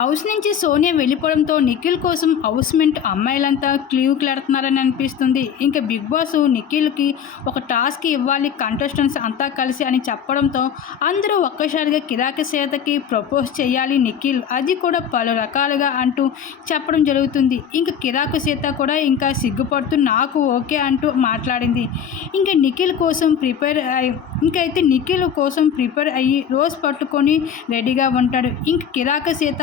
House నుంచి సోనియా వెళ్ళిపోవడంతో నిఖిల్ కోసం హౌస్మెంట్ అమ్మాయిలంతా cleave క్లెడుతున్నారని అనిపిస్తుంది. ఇంకా బిగ్ బాస్ నిఖిల్కి ఒక టాస్క్ ఇవ్వాలి కంటెస్టెంట్స్ అంతా కలిసి అని చెప్పడంతో అందరూ ఒక్కసారిగా కిరాకి సేతకి ప్రపోజ్ చేయాలి నిఖిల్. అది కూడా పలు రకాలుగా అంటూ చెప్పడం జరుగుతుంది. ఇంకా కిరాకు సీత కూడా ఇంకా సిగ్గుపడుతూ నాకు ఓకే అంటూ మాట్లాడింది. ఇంకా నిఖిల్ కోసం ప్రిపేర్ అయ్యి ఇంకైతే నిఖిల్ కోసం ప్రిపేర్ అయ్యి రోజు పట్టుకొని రెడీగా ఉంటాడు. ఇంక కిరాక సీత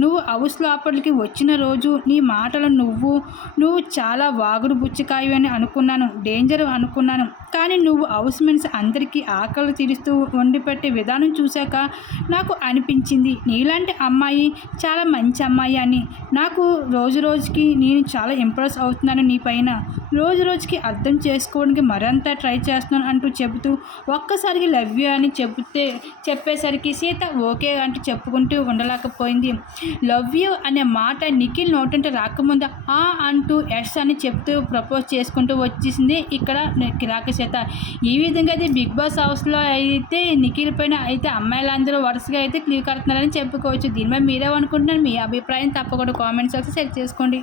నువ్వు హౌస్ లోపలికి వచ్చిన రోజు నీ మాటలు నువ్వు నువ్వు చాలా వాగుడు బుచ్చికాయవి అని అనుకున్నాను డేంజర్ అనుకున్నాను. కానీ నువ్వు హౌస్ మెన్స్ అందరికీ ఆకలి తీరుస్తూ వండి పెట్టే విధానం చూశాక నాకు అనిపించింది నీలాంటి అమ్మాయి చాలా మంచి అమ్మాయి అని. నాకు రోజు రోజుకి నేను చాలా ఇంప్రెస్ అవుతున్నాను నీ పైన. రోజు రోజుకి అర్థం చేసుకోవడానికి మరింత ట్రై చేస్తున్నాను అంటూ చెబుతూ ఒక్కసారికి లవ్ యూ అని చెబితే చెప్పేసరికి సీత ఓకే అంటూ చెప్పుకుంటూ ఉండలేకపోయింది. లవ్ యూ అనే మాట నిఖిల్ నోటంటే రాకముందు ఆ అంటూ ఎస్ అని చెప్తూ ప్రపోజ్ చేసుకుంటూ వచ్చేసింది ఇక్కడ కిరాక సీత ఈ విధంగా అయితే బిగ్ బాస్ హౌస్లో అయితే నిఖిల్ పైన అయితే అమ్మాయిలందరూ వరుసగా అయితే క్లియర్ కడుతున్నారని చెప్పుకోవచ్చు. దీనిపై మీరేమనుకుంటున్నారు? మీ అభిప్రాయం తప్పకుండా కామెంట్స్ వచ్చి సెట్ చేసుకోండి.